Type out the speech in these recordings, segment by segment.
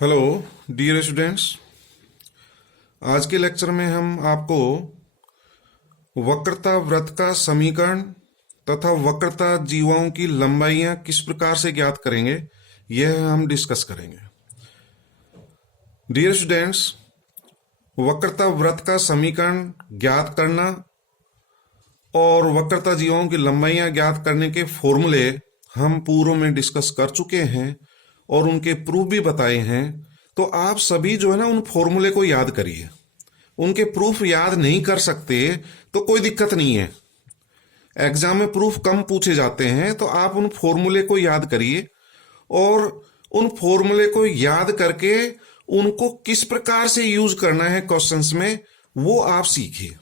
Hello dear students. आज के lecture में हम आपको वक्रता वृत्त का समीकरण तथा वक्रता जीवाओं की लंबाइयां किस प्रकार से ज्ञात करेंगे यह हम डिस्कस करेंगे। डियर स्टूडेंट्स, वक्रता वृत्त का समीकरण ज्ञात करना और वक्रता जीवाओं की लंबाइयां ज्ञात करने के फॉर्मूले हम पूर्व में डिस्कस कर चुके हैं और उनके प्रूफ भी बताए हैं। तो आप सभी जो है ना उन फॉर्मूले को याद करिए। उनके प्रूफ याद नहीं कर सकते तो कोई दिक्कत नहीं है, एग्जाम में प्रूफ कम पूछे जाते हैं, तो आप उन फॉर्मूले को याद करिए और उन फॉर्मूले को याद करके उनको किस प्रकार से यूज करना है क्वेश्चंस में वो आप सीखिए।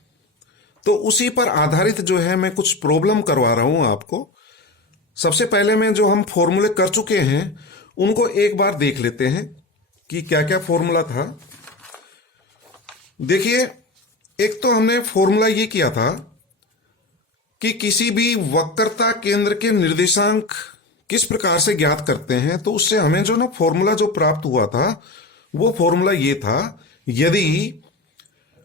तो उसी पर आधारित जो है मैं कुछ प्रॉब्लम करवा रहा हूं आपको। सबसे पहले मैं जो हम फॉर्मूले कर चुके हैं उनको एक बार देख लेते हैं कि क्या क्या फॉर्मूला था। देखिए, एक तो हमने फॉर्मूला ये किया था कि किसी भी वक्रता केंद्र के निर्देशांक किस प्रकार से ज्ञात करते हैं। तो उससे हमें जो ना फॉर्मूला जो प्राप्त हुआ था वो फॉर्मूला ये था, यदि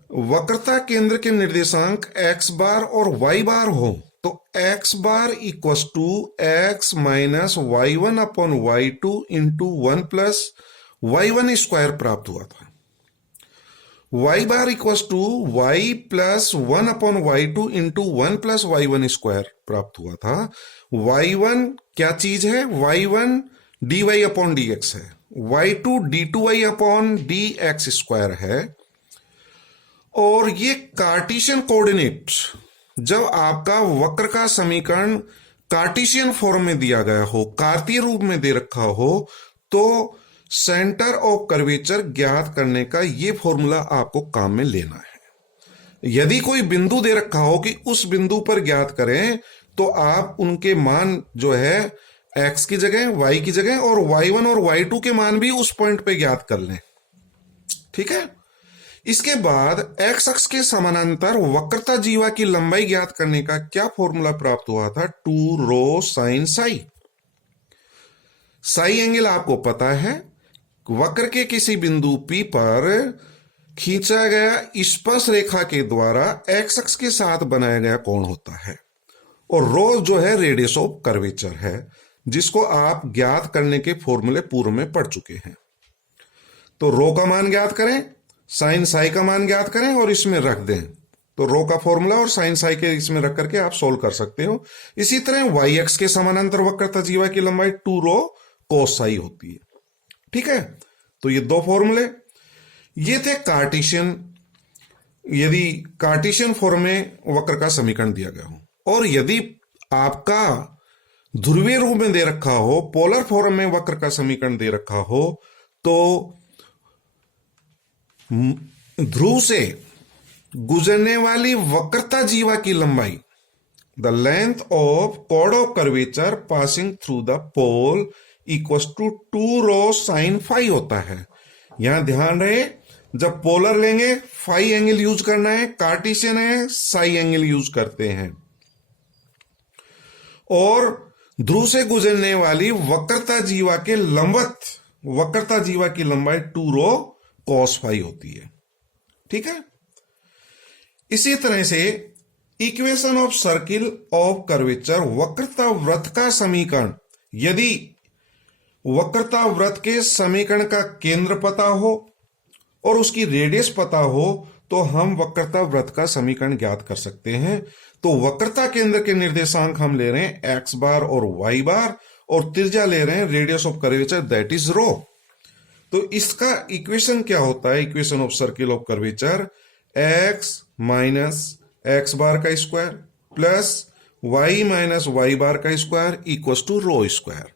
वक्रता केंद्र के निर्देशांक x बार और y बार हो तो x bar equals to x minus y1 upon y2 into 1 plus y1 square प्राप्त हुआ था। y bar equals to y plus 1 upon y2 into 1 plus y1 square प्राप्त हुआ था। y1 क्या चीज है? y1 dy अपॉन dx है, y2 d2y upon dx square है। और ये कार्टेशियन कोऑर्डिनेट, जब आपका वक्र का समीकरण कार्टेशियन फॉर्म में दिया गया हो, कार्तीय रूप में दे रखा हो, तो सेंटर ऑफ कर्वेचर ज्ञात करने का ये फॉर्मूला आपको काम में लेना है। यदि कोई बिंदु दे रखा हो कि उस बिंदु पर ज्ञात करें तो आप उनके मान जो है x की जगह y की जगह और y1 और y2 के मान भी उस पॉइंट पे ज्ञात कर लें। ठीक है। इसके बाद x अक्ष के समानांतर वक्रता जीवा की लंबाई ज्ञात करने का क्या फॉर्मूला प्राप्त हुआ था? 2 rho sign Sai. Sai angle आपको पता है, वक्र के किसी बिंदु P पर खींचा गया स्पर्श रेखा के द्वारा x अक्ष के साथ बनाया गया कोण होता है। और रो जो है रेडियस ऑफ कर्वेचर है, जिसको आप ज्ञात करने के फॉर्मूले पूर्व में पढ़ चुके हैं। तो रो का मान ज्ञात करें, साइन साई का मान ज्ञात करें और इसमें रख दें। तो रो का फॉर्मूला और साइन साई के इसमें रख करके आप सोल्व कर सकते हो। इसी तरह y अक्ष के समानांतर वक्रता जीवा की लंबाई 2 रो कोस साई होती है। ठीक है। तो ये दो फॉर्मूले ये थे कार्टेशियन, यदि कार्टेशियन फॉर्म में वक्र का समीकरण दिया गया हो। और यदि आपका ध्रुवीय रूप में दे रखा हो, पोलर फॉर्म में वक्र का समीकरण दे रखा हो, तो ध्रुव से गुजरने वाली वक्रता जीवा की लंबाई, the length of chord of curvature passing through the pole equals to 2 rho sine phi होता है। यहां ध्यान रहे, जब पोलर लेंगे फाई एंगल यूज करना है, कार्टेशियन है साई एंगल यूज करते हैं। और ध्रुव से गुजरने वाली वक्रता जीवा के लंबवत वक्रता जीवा की लंबाई 2 रो कॉस फाई होती है। ठीक है। इसी तरह से equation of circle of curvature, वक्रता वृत्त का समीकरण, यदि वक्रता वृत्त के समीकरण का केंद्र पता हो और उसकी रेडियस पता हो तो हम वक्रता वृत्त का समीकरण ज्ञात कर सकते हैं। तो वक्रता केंद्र के निर्देशांक हम ले रहे हैं x बार और y बार, और त्रिज्या ले रहे हैं radius of curvature, that is rho. तो इसका इक्वेशन क्या होता है? Equation of circle of curvature x minus x बार का square plus y minus y बार का square equals to rho square.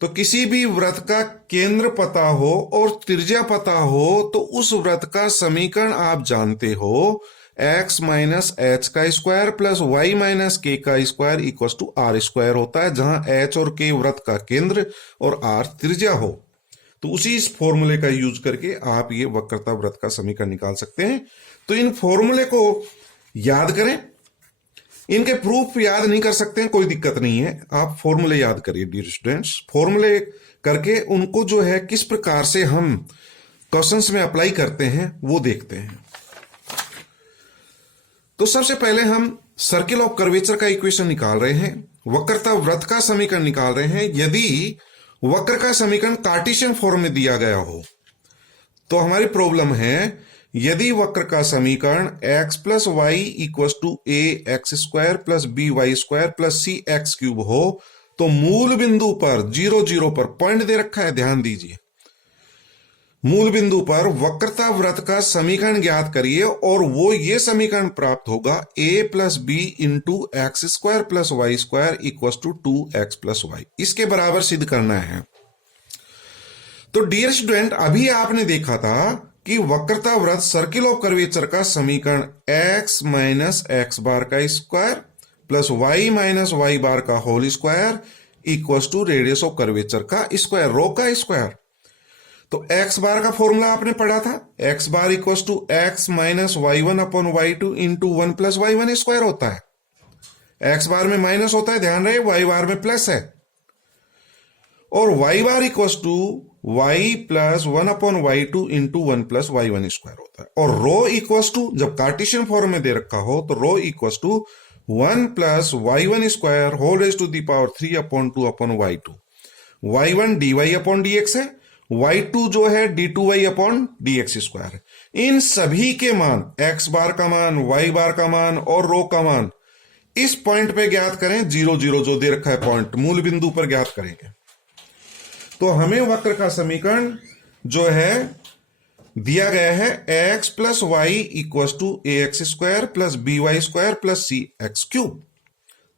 तो किसी भी वृत्त का केंद्र पता हो और त्रिज्या पता हो तो उस वृत्त का समीकरण आप जानते हो, x माइनस h का square plus y minus k का square equals to r square होता है, जहां h और k वृत्त का केंद्र और r त्रिज्या हो। तो उसी इस फॉर्मूले का यूज करके आप ये वक्रता वृत्त का समीकरण निकाल सकते हैं। तो इन फॉर्मूले को याद करें, इनके प्रूफ याद नहीं कर सकते हैं कोई दिक्कत नहीं है, आप फॉर्मूले याद करिए डियर स्टूडेंट्स। फॉर्मूले करके उनको जो है किस प्रकार से हम क्वेश्चंस में अप्लाई करते हैं वो देखते हैं। तो सबसे पहले हम सर्किल ऑफ कर्वेचर का इक्वेशन निकाल रहे हैं, वक्रता वृत्त का समीकरण निकाल रहे हैं। यदि वक्र का समीकरण कार्टेशियन फॉर्म में दिया गया हो तो हमारी प्रॉब्लम है, यदि वक्र का समीकरण x plus Y equal to A X square plus B Y square plus C X cube हो तो मूल बिंदु पर 0 0 पर पॉइंट दे रखा है, ध्यान दीजिए, मूल बिंदु पर वक्रता वृत्त का समीकरण ज्ञात करिए और वो ये समीकरण प्राप्त होगा a plus B into X square plus Y square equal to 2x plus Y. इसके बराबर सिद्ध करना है। तो डियर स्टूडेंट, अभी आपने देखा था कि वक्रता वृत्त सर्किल ऑफ कर्वेचर का समीकरण x माइनस एक्स बार का square plus y minus y bar का whole square equal to radius of curvature का स्क्वायर, रो का स्क्वायर। तो x बार का फॉर्मूला आपने पढ़ा था, x bar equal to x minus Y one upon Y two into 1 plus Y one square होता है। x बार में माइनस होता है, ध्यान रहे, y बार में प्लस है, और y bar equal to y plus 1 upon Y two into 1 plus Y one square होता है। और रो इक्व टू, जब कार्टेशियन फॉर्म में दे रखा हो तो rho equal to 1 plus Y one square whole raise to the power 3 upon 2 upon Y two. Y one d y upon d x है, y2 जो है d2y अपॉन dx स्क्वायर है। इन सभी के मान, x बार का मान, y बार का मान और रो का मान इस पॉइंट पे ज्ञात करें, 0 0 जो दे रखा है पॉइंट, मूल बिंदु पर ज्ञात करेंगे। तो हमें वक्र का समीकरण जो है दिया गया है x plus Y equal to A X square plus B Y square plus C X cube.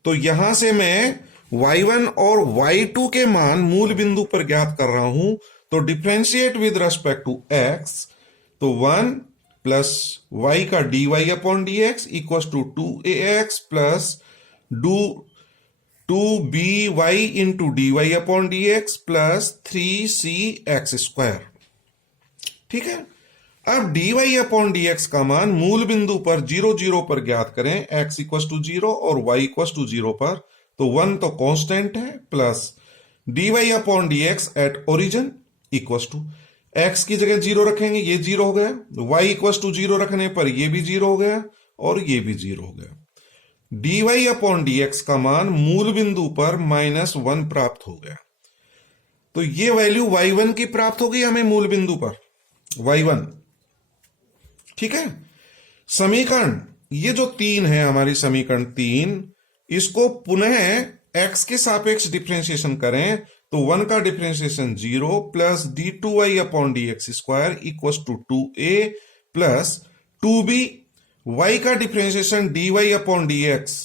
तो यहां से मैं y1 और y2 के मान मूल बिंदु पर ज्ञात कर रहा हूं। तो differentiate with respect to x, तो 1 प्लस y का dy upon dx equal to 2ax plus 2by into dy upon dx plus 3cx square. ठीक है, अब dy अपॉन dx का मान मूल बिंदु पर 0 0 पर ज्ञात करें, x इक्व टू 0 और y इक्व टू 0 पर, तो 1 तो कांस्टेंट है plus dy upon dx at origin equal to x की जगह 0 रखेंगे, ये 0 हो गया, y इक्व टू 0 रखने पर ये भी 0 हो गया और ये भी 0 हो गया। dy अपॉन dx का मान मूल बिंदु पर -1 प्राप्त हो गया। तो ये वैल्यू y1 की प्राप्त हो गई हमें मूल बिंदु पर, y1। ठीक है, समीकरण ये जो 3 है हमारी समीकरण 3, इसको पुनः x के सापेक्ष डिफरेंशिएशन करें तो 1 का differentiation 0 plus d2y upon dx square equal to 2a plus 2b, y का डिफरेंशिएशन dy अपॉन dx,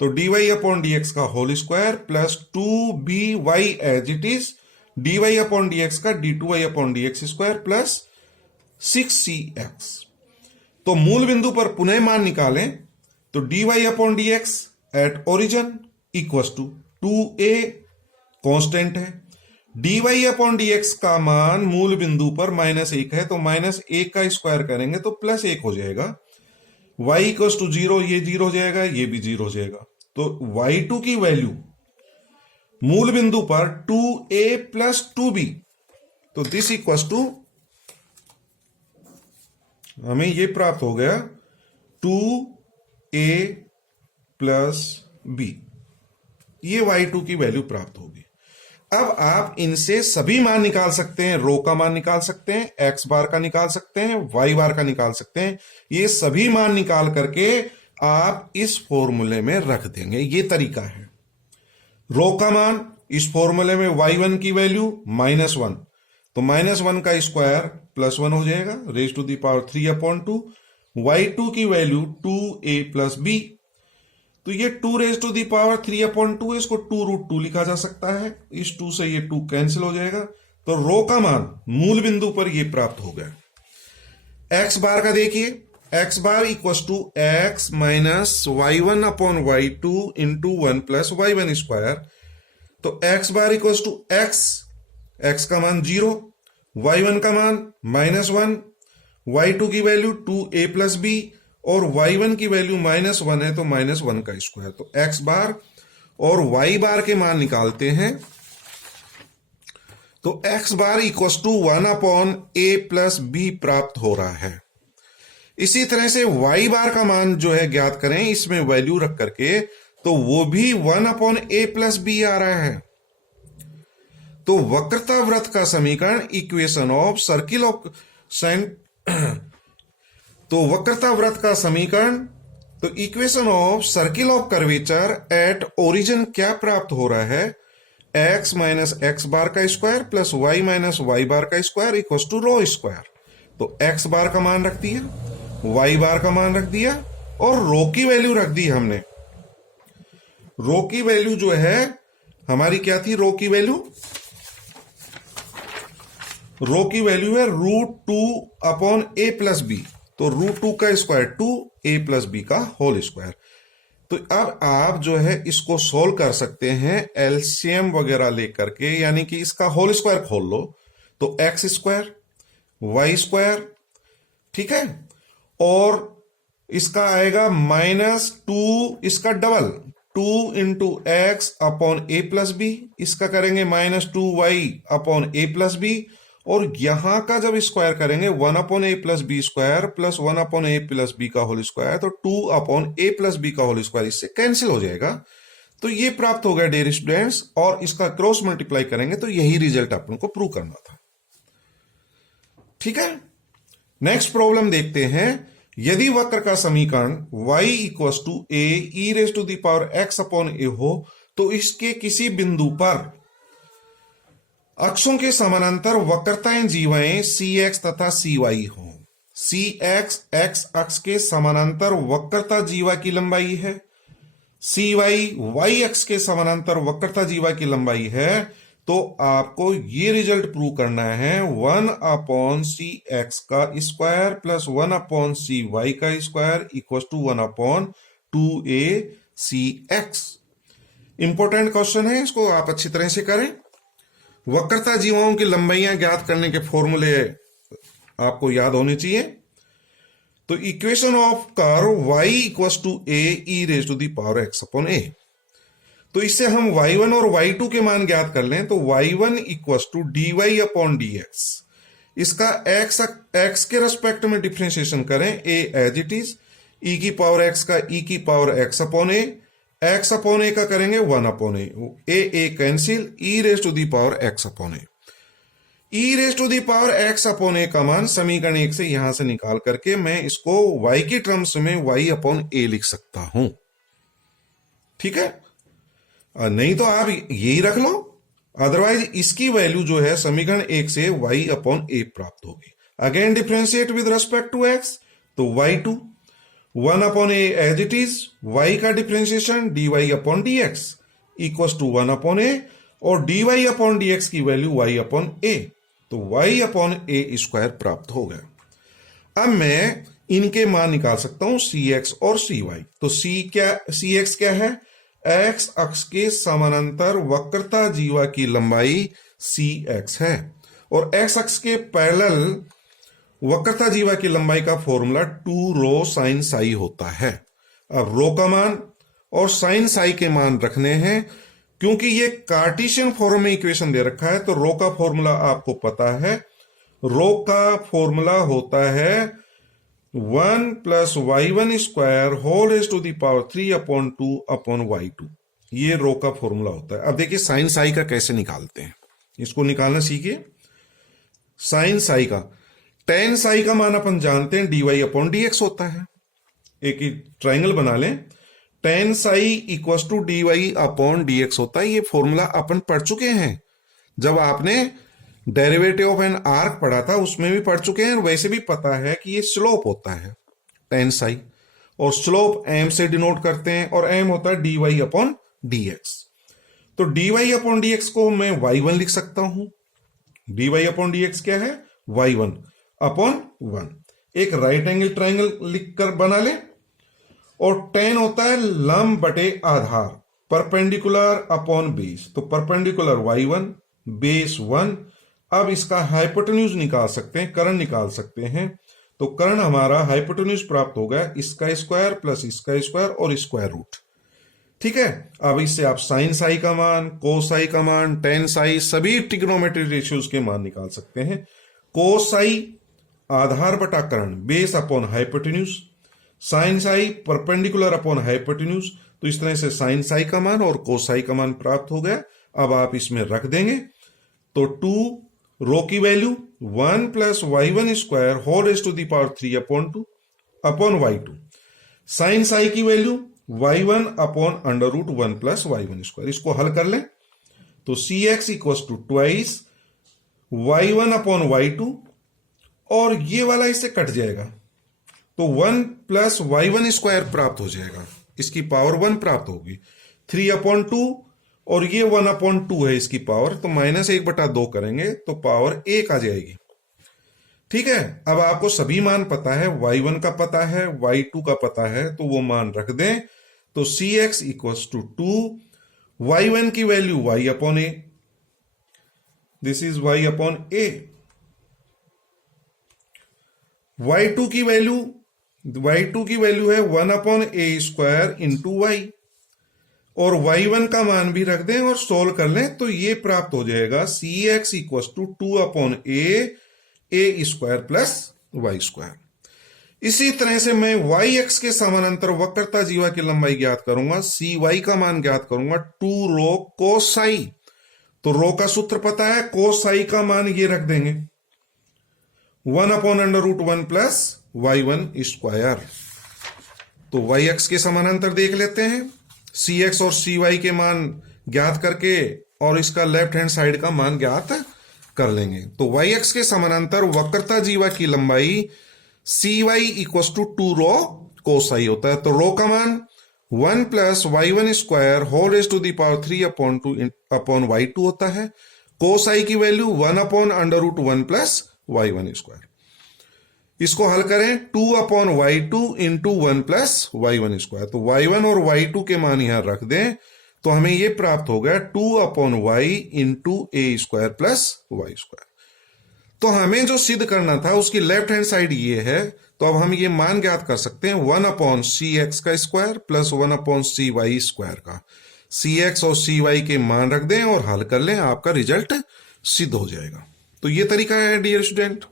तो dy अपॉन dx का whole square plus 2by as it is dy upon dx का d2y upon dx square plus 6cx। तो मूल बिंदु पर पुनः मान निकालें तो dy upon dx at origin equal to 2a, constant है, dy अपॉन dx का मान मूल बिंदु पर -1 है, तो -1 का स्क्वायर करेंगे तो +1 हो जाएगा, y इक्व टू 0, ये 0 हो जाएगा, ये भी 0 हो जाएगा। तो y2 की वैल्यू मूल बिंदु पर 2a प्लस 2b, तो दिस इक्व टू, हमें ये प्राप्त हो गया 2a प्लस b, ये y2 की वैल्यू प्राप्त होगी। अब आप इनसे सभी मान निकाल सकते हैं, रो का मान निकाल सकते हैं, x बार का निकाल सकते हैं, y बार का निकाल सकते हैं। ये सभी मान निकाल करके आप इस फॉर्मूले में रख देंगे, ये तरीका है। रो का मान इस फॉर्मूले में y1 की वैल्यू -1, तो -1 का स्क्वायर +1 हो जाएगा, raise to the power 3 upon 2, y2 की वैल्यू 2a प्लस b, तो ये 2 raise to the power 3 upon 2, इसको 2√2 लिखा जा सकता है, इस 2 से ये 2 कैंसिल हो जाएगा। तो रो का मान मूल बिंदु पर ये प्राप्त हो गया। एक्स बार का देखिए, x bar equal to x minus y1 upon y2 into 1 plus y1 square. तो x bar equal to x का मान 0, y1 का मान -1, y2 की वैल्यू 2a प्लस b और y1 की वैल्यू -1 है, तो -1 का स्क्वायर। तो x बार और y बार के मान निकालते हैं। तो x bar equals to 1/a+b प्राप्त हो रहा है। इसी तरह से y बार का मान जो है ज्ञात करें इसमें वैल्यू रख करके, तो वो भी 1/a+b आ रहा है। तो वक्रता वृत्त का समीकरण इक्वेशन ऑफ सर्किल ऑफ तो वक्रता वृत्त का समीकरण, तो equation of circle of curvature at origin क्या प्राप्त हो रहा है, x माइनस एक्स बार का square plus y minus y bar का square equal to rho square. तो x बार का मान रख दिया, y बार का मान रख दिया और रो की वैल्यू रख दी हमने। रो की वैल्यू जो है हमारी क्या थी, रो की वैल्यू है √2/a+b। तो √2 का स्क्वायर 2a+b का होल स्क्वायर। तो अब आप जो है इसको सोल्व कर सकते हैं एलसीएम वगैरह लेकर के, यानी कि इसका होल स्क्वायर खोल लो तो x स्क्वायर वाई स्क्वायर, ठीक है, और इसका आएगा -2, इसका डबल 2x/a+b, इसका करेंगे -2y/a+b, और यहां का जब स्क्वायर करेंगे 1/a+b स्क्वायर प्लस 1/a+b का होल स्क्वायर, तो 2/a+b का होल स्क्वायर इससे कैंसिल हो जाएगा। तो ये प्राप्त हो गया डियर स्टूडेंट्स, और इसका क्रॉस मल्टीप्लाई करेंगे तो यही रिजल्ट अपन को प्रूव करना था। ठीक है, नेक्स्ट प्रॉब्लम देखते हैं। यदि वक्र का समीकरण y इक्वस टू a(e⁻x/a) हो तो इसके किसी बिंदु पर अक्षों के समानांतर वक्रताएं जीवाएं cx तथा cy हो। cx x अक्ष के समानांतर वक्रता जीवा की लंबाई है, cy y अक्ष के समानांतर वक्रता जीवा की लंबाई है। तो आपको ये रिजल्ट प्रूव करना है 1/cx का स्क्वायर प्लस 1/cy का square equal to 1/2acx। Important question है, इसको आप अच्छी तरह से करें। वक्रता जीवाओं की लंबाइयां ज्ञात करने के फॉर्मूले आपको याद होने चाहिए। तो equation of curve y equal to a(e⁻x/a), तो इससे हम y1 और y2 के मान ज्ञात कर लें। तो y1 इक्वल टू dy/dx, इसका x के रेस्पेक्ट में डिफरेंशिएशन करें, a as it is, e⁻x का e⁻x/a, x/a का करेंगे 1/a, a cancel, e⁻x/a। e⁻x/a का मान समीकरण 1 से यहां से निकाल करके मैं इसको y की टर्म्स में y/a लिख सकता हूं। ठीक है, नहीं तो आप यही रख लो, अदरवाइज इसकी वैल्यू जो है समीकरण 1 से y/a प्राप्त होगी। Again differentiate with respect to x, तो y2 1/a as it is, y का differentiation dy/dx equal to 1/a, और dy/dx की वैल्यू y/a, तो y/a स्क्वायर प्राप्त हो गया। अब मैं इनके मान निकाल सकता हूं cx और cy। तो cx क्या है, x अक्ष के समानांतर वक्रता जीवा की लंबाई cx है, और x अक्ष के पैरेलल वक्रता जीवा की लंबाई का फॉर्मूला 2 ρ sin psi होता है। अब रो का मान और sin psi के मान रखने हैं, क्योंकि ये कार्टेशियन फॉर्म में इक्वेशन दे रखा है। तो रो का फॉर्मूला आपको पता है, रो का फॉर्मूला होता है 1 + y1 square whole raise to the power 3/2/y2। ये रो का फॉर्मूला होता है। अब देखिए साइन साई का कैसे निकालते हैं, इसको निकालना सीखिए। साइन साई का, टेन साई का मान अपन जानते हैं dy/dx होता है। एक ट्राइंगल बना लें, ten psi equal to dy/dx होता है। ये फॉर्मूला अपन पढ़ चुके हैं, जब आपने डेरिवेटिव ऑफ एन आर्क पढ़ा था उसमें भी पढ़ चुके हैं। वैसे भी पता है कि ये स्लोप होता है टेन साई, और स्लोप m से डिनोट करते हैं, और m होता है dy/dx। तो dy/dx को मैं y1 लिख सकता हूं। dy/dx क्या है, y1/1। एक राइट एंगल ट्राइंगल लिखकर बना ले, और टेन होता है लंब बटे आधार, परपेंडिकुलर अपॉन बेस। तो परपेंडिकुलर y1, बेस 1। अब इसका हाइपोटेन्यूज निकाल सकते हैं, कर्ण निकाल सकते हैं। तो कर्ण हमारा हाइपोटेन्यूज प्राप्त हो गया, इसका स्क्वायर प्लस इसका स्क्वायर और स्क्वायर रूट। ठीक है। अब इससे आप साइन साई का मान, कोस साई का मान, टेन साई, सभी ट्रिग्नोमेट्रिक रेशियोज के मान निकाल सकते हैं। कोस साई आधार बटा कर्ण, base upon hypotenuse, sine psi perpendicular upon hypotenuse. तो इस तरह से साइन साई का मान और कोस साई का मान प्राप्त हो गया। अब आप इसमें रख देंगे तो 2 रो की value 1 plus y1 square whole raise to the power 3 upon 2 upon y2। Sine psi की value y1 upon under root 1 plus y1 square. इसको हल कर लें तो cx equal to twice y1 upon y2, और ये वाला इससे कट जाएगा तो 1 प्लस y1 स्क्वायर प्राप्त हो जाएगा, इसकी पावर 1 प्राप्त होगी। 3 अपॉन 2 और ये 1 अपॉन 2 है इसकी पावर, तो -1/2 करेंगे तो पावर 1 आ जाएगी। ठीक है। अब आपको सभी मान पता है, y1 का पता है, y2 का पता है, तो वो मान रख दें तो cx इक्वल्स टू 2, y1 की value y upon A, this is y upon A, y2 की वैल्यू है 1 upon A square into Y, और y1 का मान भी रख दें और सोल्व कर लें तो ये प्राप्त हो जाएगा cx equal to 2 upon A square plus Y square. इसी तरह से मैं yx के समानांतर वक्रता जीवा की लंबाई ज्ञात करूंगा, cy का मान ज्ञात करूंगा 2 रो कोस साई। तो रो का सूत्र पता है, कोस साई का मान ये रख देंगे 1 upon under root 1 plus y1 square. तो yx के समानांतर देख लेते हैं, cx और cy के मान ज्ञात करके और इसका लेफ्ट हैंड साइड का मान ज्ञात कर लेंगे। तो yx के समानांतर वक्रता जीवा की लंबाई cy equal to 2 rho cosine होता है। तो रो का मान 1 plus y1 square whole raise to the power 3 upon 2 upon y2 होता है। कोसाई की value 1 upon under root 1 plus y1 square. इसको हल करें 2 upon y2 into 1 plus y1 square. तो y1 और y2 के मान यहां रख दें तो हमें यह प्राप्त हो गया 2 अपॉन y इंटू ए स्क्वायर प्लस वाई स्क्वायर। तो हमें जो सिद्ध करना था उसकी लेफ्ट हैंड साइड ये है, तो अब हम ये मान ज्ञात कर सकते हैं 1 अपॉन सी एक्स का स्क्वायर प्लस 1 अपॉन सी वाई स्क्वायर का। सी एक्स और सी वाई के मान रख दें और हल कर लें, आपका रिजल्ट सिद्ध हो जाएगा। तो ये तरीका है डियर स्टूडेंट।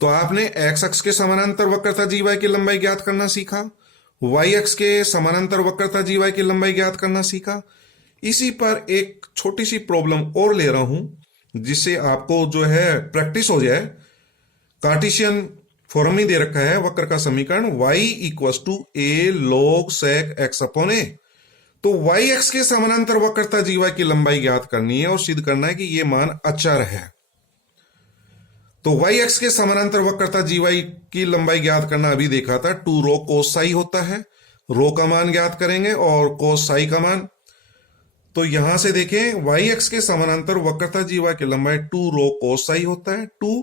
तो आपने एक्स अक्ष के समानांतर वक्रता जीवाई की लंबाई ज्ञात करना सीखा, वाई अक्ष के समानांतर वक्रता जीवाई की लंबाई ज्ञात करना सीखा। इसी पर एक छोटी सी प्रॉब्लम और ले रहा हूं जिससे आपको जो है प्रैक्टिस हो जाए। कार्टेशियन फॉर्म ही दे रखा है वक्र का समीकरण y equal to a log sec x upon a. तो y अक्ष के समानांतर वक्रता जीवा की लंबाई ज्ञात करनी है और सिद्ध करना है कि यह मान अचर है। तो y अक्ष के समानांतर वक्रता जीवाई की लंबाई ज्ञात करना अभी देखा था, 2 रो कोस साई होता है। रो का मान ज्ञात करेंगे और कोस साई का मान। तो यहां से देखें y अक्ष के समानांतर वक्रता जीवा की लंबाई 2 रो कोस साई होता है। 2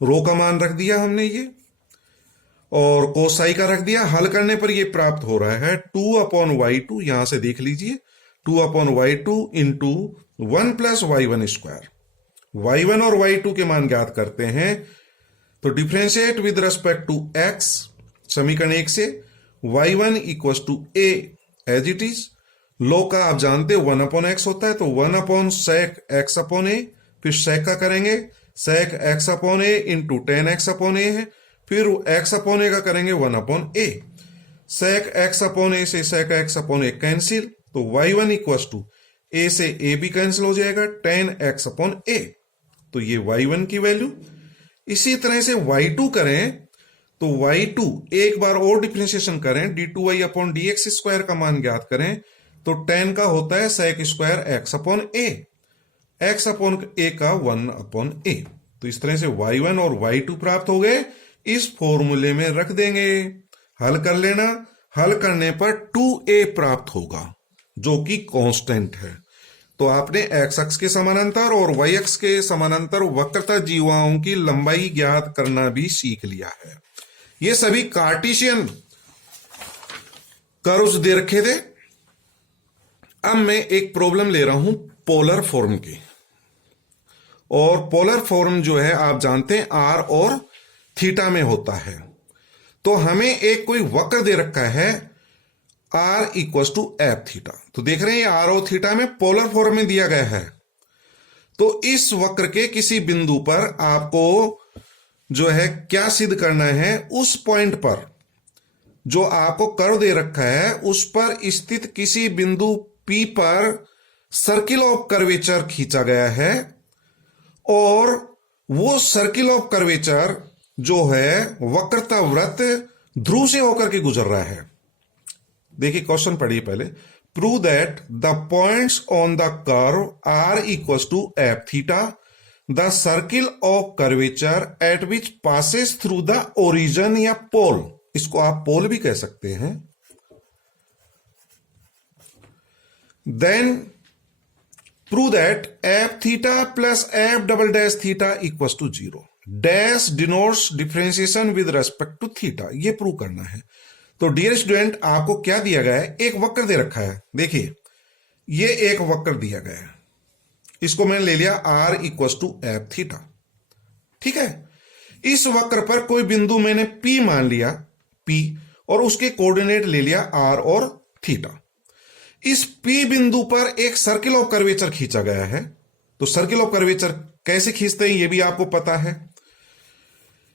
रो का मान रख दिया हमने ये और कोस साई का रख दिया। हल करने पर ये प्राप्त हो रहा है 2 अपॉन y2, यहां से देख लीजिए 2 upon y2 into 1 plus y1 square. y1 और y2 के मान ज्ञात करते हैं तो differentiate with respect to x, समीकरण 1 से y1 equal to a as it is. लो का आप जानते हो 1 अपॉन x होता है, तो 1 upon sec x upon a, फिर sec का करेंगे sec x upon a into ten x upon a है, फिर x अपॉन a का करेंगे 1 upon a। sec x upon a से sec x upon a cancel, तो y1 इक्वल टू a से a भी कैंसिल हो जाएगा, टेन एक्स अपॉन a। तो ये y1 की वैल्यू। इसी तरह से y2 करें तो y2 एक बार और डिफरेंशिएशन करें, d2y अपॉन dx स्क्वायर का मान ज्ञात करें तो टेन का होता है sec square x upon a, x upon a का 1 अपॉन a। तो इस तरह से y1 और y2 प्राप्त हो गए, इस फॉर्मूले में रख देंगे, हल कर लेना। हल करने पर 2a प्राप्त होगा जो कि कांस्टेंट है। तो आपने x अक्ष के समानांतर और y अक्ष के समानांतर वक्रता जीवाओं की लंबाई ज्ञात करना भी सीख लिया है। ये सभी कार्टेशियन कर्व्स दे रखे थे। अब मैं एक प्रॉब्लम ले रहा हूं पोलर फॉर्म की, और पोलर फॉर्म जो है आप जानते हैं r और थीटा में होता है। तो हमें एक कोई वक्र दे रखा है R equal to F theta. तो देख रहे हैं ये आर और थीटा में पोलर फॉर्म में दिया गया है। तो इस वक्र के किसी बिंदु पर आपको जो है क्या सिद्ध करना है, उस पॉइंट पर जो आपको कर्व दे रखा है उस पर स्थित किसी बिंदु P पर सर्किल ऑफ कर्वेचर खींचा गया है और वो सर्किल ऑफ कर्वेचर जो है वक्रता वृत्त ध्रुव से होकर के गुजर रहा है। देखिए क्वेश्चन पढ़िए पहले। Prove that the points on the curve R equal to F theta the circle of curvature at which passes through the origin या पोल, इसको आप पोल भी कह सकते हैं। Then prove that F theta plus F double dash theta equal to 0। Dash denotes differentiation with respect to theta, ये prove करना है। तो डियर स्टूडेंट आपको क्या दिया गया है, एक वक्र दे रखा है। देखिए ये एक वक्र दिया गया है, इसको मैंने ले लिया R equal to F theta, ठीक है। इस वक्र पर कोई बिंदु मैंने P मान लिया, P, और उसके कोऑर्डिनेट ले लिया R और थीटा। इस P बिंदु पर एक सर्किल ऑफ कर्वेचर खींचा गया है। तो सर्किल ऑफ कर्वेचर कैसे खींचते हैं ये भी आपको पता है।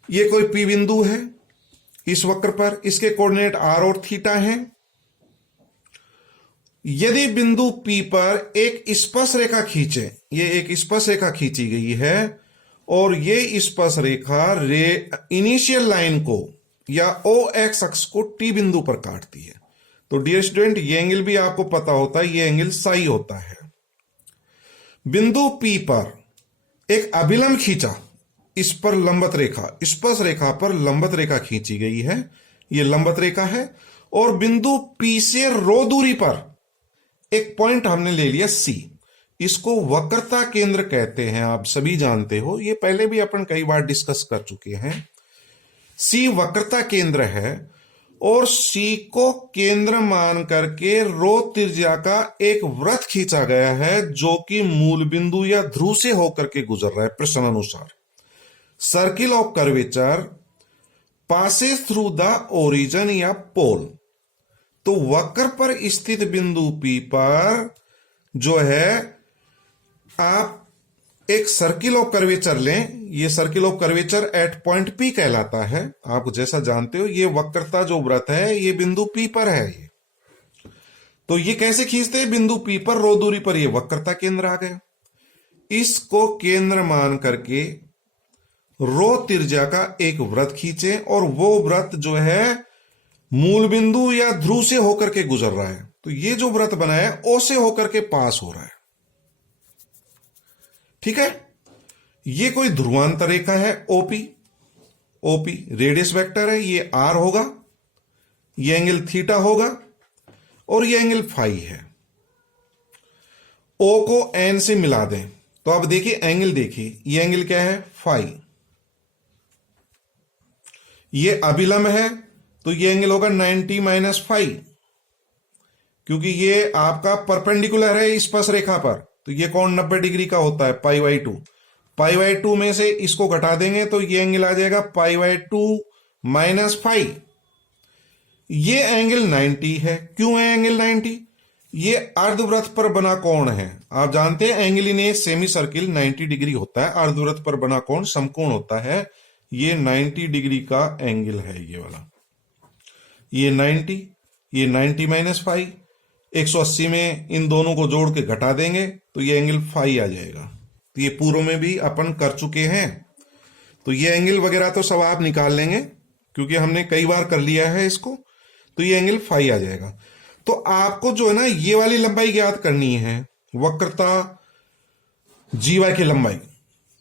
ये कोई P बिंदु है इस वक्र पर, इसके कोऑर्डिनेट R और थीटा हैं। यदि बिंदु P पर एक स्पर्श रेखा खींचे, ये एक स्पर्श रेखा खींची गई है और ये स्पर्श रेखा इनिशियल लाइन को या ओ एक्स अक्ष को T बिंदु पर काटती है। तो डियर स्टूडेंट ये एंगल भी आपको पता होता है, ये एंगल साई होता है। बिंदु P पर एक अभिलंब खींचा, इस पर लंबवत रेखा, स्पर्श रेखा पर लंबवत रेखा खींची गई है, ये लंबवत रेखा है। और बिंदु P से रो दूरी पर एक पॉइंट हमने ले लिया C, इसको वक्रता केंद्र कहते हैं, आप सभी जानते हो, ये पहले भी अपन कई बार डिस्कस कर चुके हैं। C वक्रता केंद्र है और C को केंद्र मान करके रो त्रिज्या का एक वृत्त खींचा गया है जो कि मूल बिंदु या ध्रुव से होकर के गुजर रहा है प्रश्न अनुसार। Circle of curvature passes through the origin या पोल। तो वक्र पर स्थित बिंदु P पर जो है आप एक सर्किल ऑफ कर्वेचर लें, ये circle of curvature eight point P कहलाता है। आप जैसा जानते हो ये वक्रता जो वृत्त है ये बिंदु P पर है। ये तो ये कैसे खींचते हैं, बिंदु P पर रो दूरी पर ये वक्रता केंद्र आ गया, इसको केंद्र मान करके रो त्रिज्या का एक वृत्त खींचे और वो वृत्त जो है मूल बिंदु या ध्रुव से होकर के गुजर रहा है। तो ये जो वृत्त बना है O से होकर के पास हो रहा है, ठीक है। ये कोई ध्रुवांतर रेखा है OP रेडियस वेक्टर है, ये R होगा, ये एंगल थीटा होगा और ये एंगल फाई है। O को N से मिला दें तो अब देखिए एंगल, देखिए ये एंगल क्या है, फाई। ये अभिलंब है तो ये एंगल होगा 90 माइनस फाई, क्योंकि ये आपका परपेंडिकुलर है स्पर्श रेखा पर, तो ये कोण 90 डिग्री का होता है π/2। π/2 में से इसको घटा देंगे तो ये एंगल आ जाएगा π/2 माइनस फाई। ये एंगल 90 है। क्यों है एंगल 90? ये अर्धवृत्त पर बना कोण है। आप जानते हैं angle in a semi circle 90 degree होता है, अर्धवृत्त पर बना कोण समकोण होता है। ये 90 डिग्री का एंगल है, ये वाला, ये 90, ये 90 माइनस फाई, 180 में इन दोनों को जोड़ के घटा देंगे तो ये एंगल फाई आ जाएगा। तो ये पूर्व में भी अपन कर चुके हैं, तो ये एंगल वगैरह तो सब आप निकाल लेंगे क्योंकि हमने कई बार कर लिया है इसको। तो ये एंगल फाई आ जाएगा। तो आपको जो है ना ये वाली लंबाई ज्ञात करनी है, वक्रता जीवा की लंबाई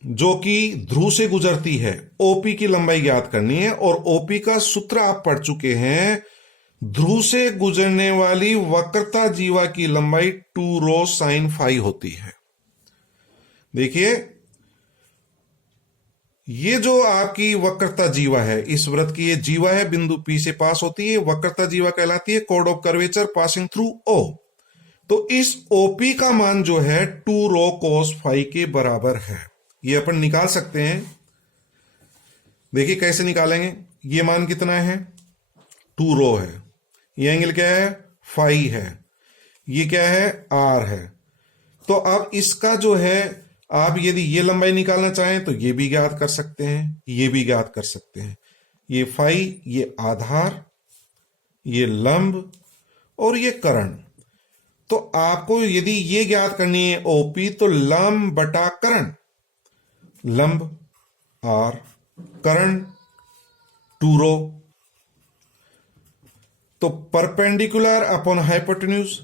जो कि ध्रुव से गुजरती है, OP की लंबाई ज्ञात करनी है। और OP का सूत्र आप पढ़ चुके हैं, ध्रुव से गुजरने वाली वक्रता जीवा की लंबाई 2 रो साइन फाई होती है। देखिए ये जो आपकी वक्रता जीवा है, इस वृत्त की ये जीवा है, बिंदु P से पास होती है, वक्रता जीवा कहलाती है, code of curvature passing through O। तो इस OP का मान जो है 2 रो कोस फाई के बराबर है। ये अपन निकाल सकते हैं। देखिए कैसे निकालेंगे, ये मान कितना है, 2 रो है, ये एंगल क्या है, फाई है, ये क्या है, आर है। तो अब इसका जो है, आप यदि ये लंबाई निकालना चाहें तो ये भी ज्ञात कर सकते हैं, ये भी ज्ञात कर सकते हैं। ये फाई, ये आधार, ये लंब और ये कर्ण। तो आपको यदि ये ज्ञात करनी है ओपी, तो लंब बटा कर्ण, लंब आर, कर्ण 2 रो, तो perpendicular upon hypotenuse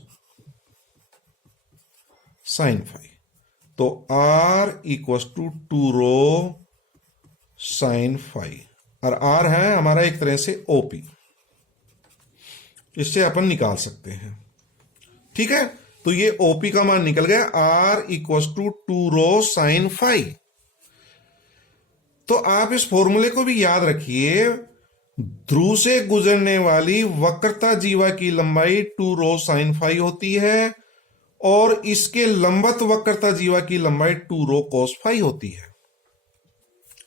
sine phi. तो R equals to 2 rho sine phi, और R है हमारा एक तरह से OP, इससे अपन निकाल सकते हैं। ठीक है, तो ये OP का मान निकल गया, R equals to 2 rho sine phi. तो आप इस फॉर्मूले को भी याद रखिए, ध्रुव से गुजरने वाली वक्रता जीवा की लंबाई 2 रो साइन फाई होती है, और इसके लंबवत वक्रता जीवा की लंबाई 2 रो कोस फाई होती है।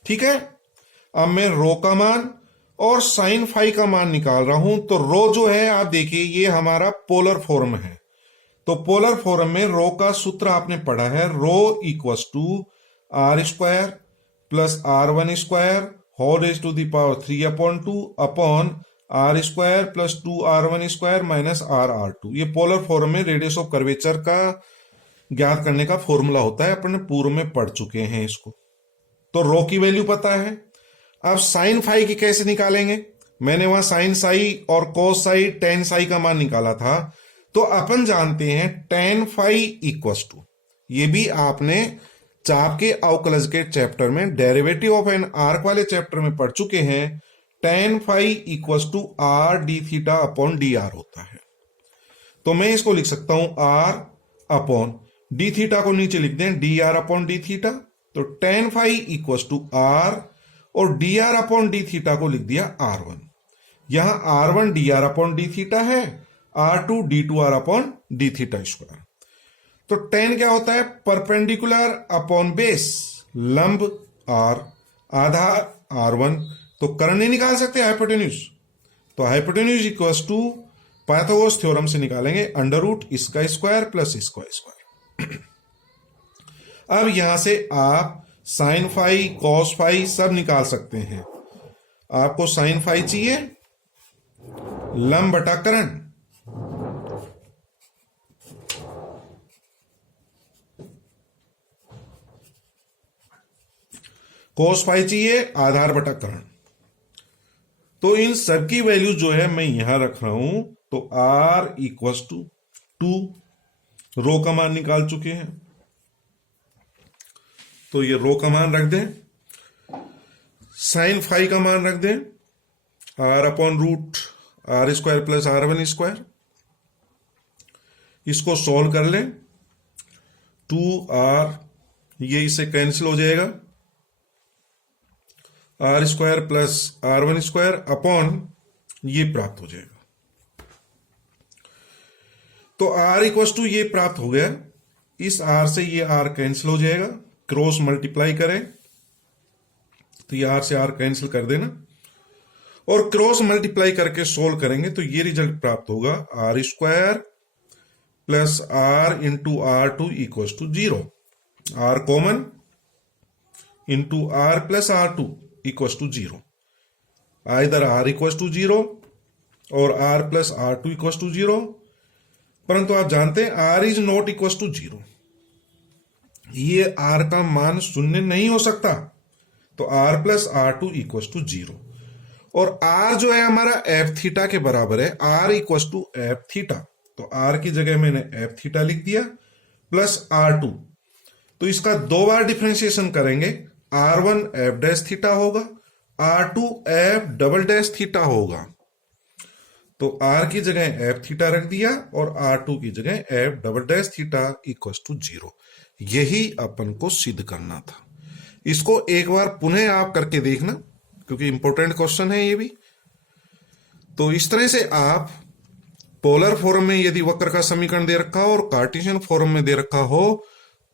ठीक है, अब मैं रो का मान और साइन फाई का मान निकाल रहा हूं। तो रो जो है, आप देखिए, ये हमारा पोलर फॉर्म है। तो पोलर फॉर्म में रो का सूत्र आपने पढ़ा है, rho equals to r square plus R1 square whole raise to the power 3/2 upon R square plus 2R1 square minus R2। ये पोलर फॉर्म में रेडियस ऑफ कर्वेचर का ज्ञात करने का फॉर्मूला होता है, अपन पूर्व में पढ़ चुके हैं इसको। तो रो की वैल्यू पता है। अब साइन फाई की कैसे निकालेंगे? मैंने वहां साइन साई और कोस साई, टेन साई का मान निकाला था। तो अपन जानते हैं टेन फाई इक्वस टू, ये भी आपने चाप के अवकलज के चैप्टर में, डेरिवेटिव ऑफ एन आर्क वाले चैप्टर में पढ़ चुके हैं। Tan phi equals to R D theta upon D R होता है। तो मैं इसको लिख सकता हूं आर अपॉन डी थीटा को नीचे लिख दें d r upon d theta. तो tan phi equals to r और d r upon d theta को लिख दिया R1। यहां R1 d r upon d theta है, R2 d two r upon d theta square. तो टेन क्या होता है? परपेंडिकुलर अपॉन बेस, लंब R, आधार R1। तो कर्ण नहीं निकाल सकते हाइपोटेन्यूज, तो hypotenuse equals to Pythagoras theorem से निकालेंगे अंडर रूट इसका स्क्वायर प्लस इसका स्क्वायर। अब यहां से आप साइन फाई, कॉस फाई सब निकाल सकते हैं। आपको साइन फाई चाहिए, लंब बटा कर्ण, कोस फाई चाहिए, आधार बटा कर्ण। तो इन सब की वैल्यू जो है मैं यहां रख रहा हूं। तो R इक्वस टू 2, रो का मान निकाल चुके हैं, तो ये रो का मान रख दें। साइन फाई का मान रख दें R upon root R square plus R1 square. इसको सॉल्व कर लें, 2R, ये इससे कैंसिल हो जाएगा, R square plus R1 square upon ये प्राप्त हो जाएगा। तो R इक्वस टू ये प्राप्त हो गया, इस R से ये R कैंसिल हो जाएगा, क्रॉस मल्टीप्लाई करें तो ये R से R कैंसिल कर देना, और क्रॉस मल्टीप्लाई करके सोल्व करेंगे तो ये रिजल्ट प्राप्त होगा R square plus R into R2 equals to 0। R common into R plus R2 equals to 0। Either R equals to 0 और R plus R2 equals to 0, परंतु आप जानते हैं R is not equals to 0। ये R का मान शून्य नहीं हो सकता। तो R plus R2 equals to 0, और R जो है हमारा एफ थीटा के बराबर है, R equals to F theta. तो R की जगह मैंने एफ थीटा लिख दिया प्लस R2। तो इसका 2 बार डिफरेंशिएशन करेंगे, R1 एफ डैश थीटा होगा, R2 F double dash theta होगा। तो R की जगह एफ थीटा रख दिया और R2 की जगह F double dash theta equals to 0। यही अपन को सिद्ध करना था। इसको एक बार पुनः आप करके देखना, क्योंकि इंपॉर्टेंट क्वेश्चन है ये भी। तो इस तरह से आप पोलर फॉर्म में यदि वक्र का समीकरण दे रखा हो और कार्टेशियन फॉर्म में दे रखा हो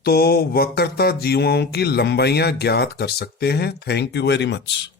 तो वक्रता जीवाओं की लंबाइयां ज्ञात कर सकते हैं। Thank you very much.